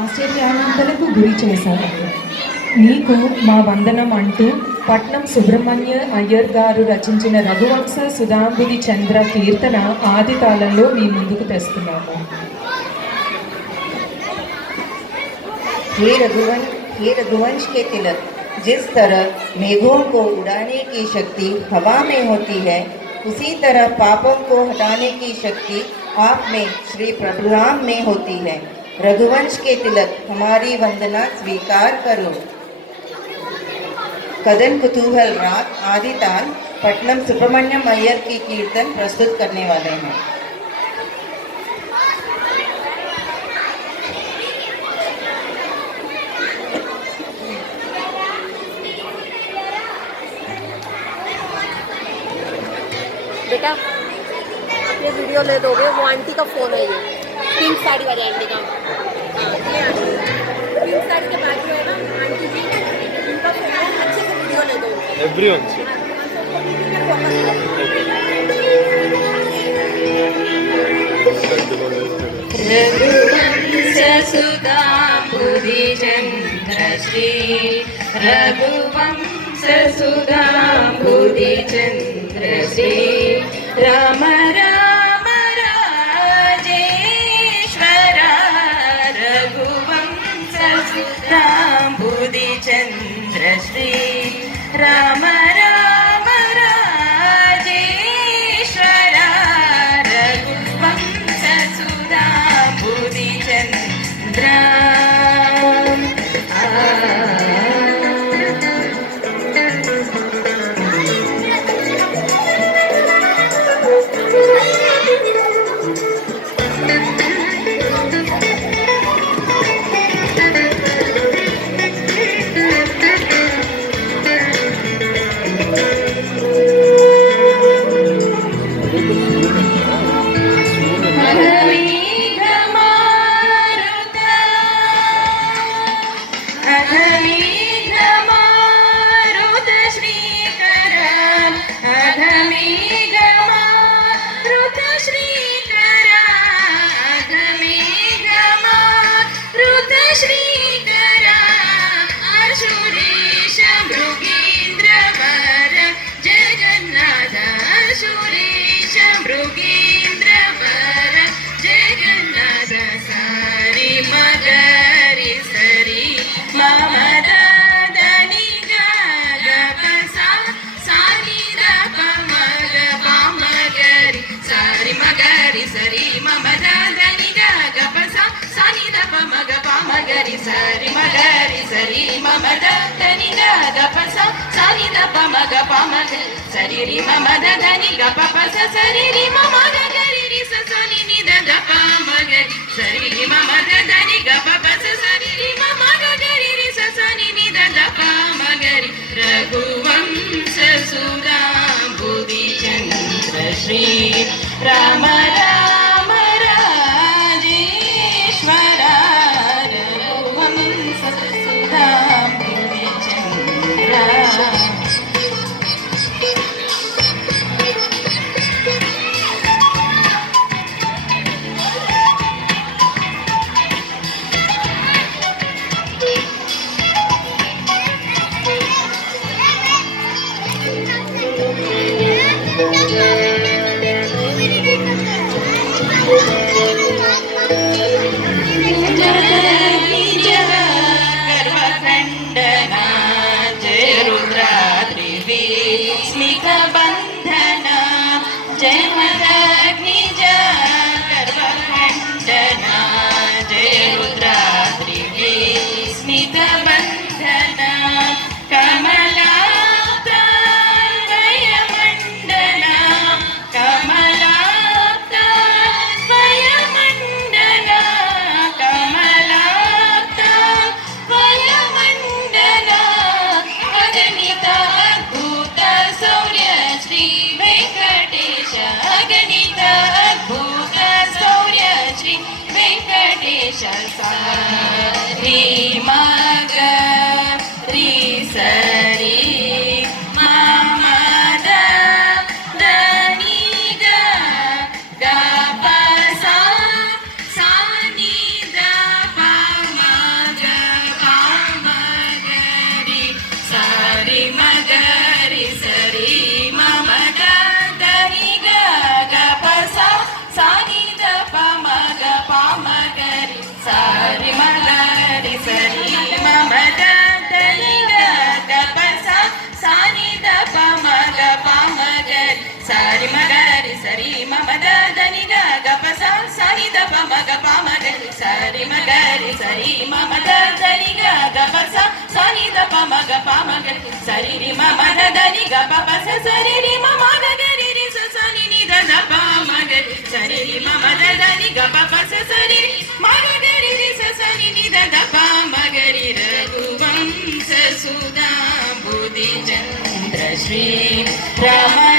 ఆశ్చర్యానందనకు గురి చేశారు. నీకు మా వందనం అంటూ పట్నం సుబ్రహ్మణ్య అయ్యర్ గారు రచించిన రఘువంశ సుధాంబుది చంద్ర కీర్తన ఆది తాళంలో మీ ముందుకు తెస్తున్నాము. हे रघुवंश के तिलक, जिस तरह मेघों को उड़ाने की शक्ति हवा में होती है, उसी तरह पापों को हटाने की शक्ति आप में श्री प्रभुराम में होती है. रघुवंश के तिलक, हमारी वंदना स्वीकार करो. कदन कुतूहल राग आदि ताल पट्टनम सुब्रमण्यम अय्यर की कीर्तन प्रस्तुत करने वाले हैं. बेटा आप ये वीडियो ले दोगे, वो आंटी का फ़ोन है, ये पिंक साड़ी वाली आंटी का. ये पिंक साड़ी के बाजू है ना आंटी जी, उनका फ़ोन है. अच्छे से वीडियो ले दो एवरीवन. रघुवंश सुधांबुधि चंद्र श्री रघुवंश सुधांबुधि चंद्र श्री राम राम राजेश्वर रघुवंश सुधांबुधि चंद्र श्री राम राम राजेश्वर रघुवंश सुधांबुधि चंद्र. Sari magari sari mamada dani ga ga pa sa sari da pa ma ga pa ma sari ri mamada dani ga pa pa sa sari ri mamada gari ri sa sani ni da ga pa ma gari sari ri mamada dani ga pa pa sa sari ri mamada gari ri sa sani ni da ga pa ma gari. Raghuvansh Sudambudhi Chandra Shri Rama Rama Rajeshwara Sudambudhi Chandra. बंधना जय मदग्नि गर्भखंडना जय रुद्राद्रि स्मित बंधना कमलाता वयमंडना कमलाता वयमंडना कमलाता वयमंडना अगणित अद्भुत शौर्य श्री वेंकटेश अगणित अद्भुत शौर्य श्री वेंकटेश. सारी मग री सरी मामद दनी ग गा पा सा सा नी द पा सारि मगरि सरि मम दनि गपसा सानि दप मग पामगरि सारि मगरि सरि मम दनि गपसा सानि दप मग पामगरि सारि मगरि सरि मम दनि गपसा सानि दप मग पामगरि सरि रि मम दनि गपस सरि रि मम गरि रि सनि नि द पामगरि सरि रि मम दनि गपस सरि मग गरि रि सनि नि द पामगरि रघुवंश सुधा बुद्धि चंद्र श्री राम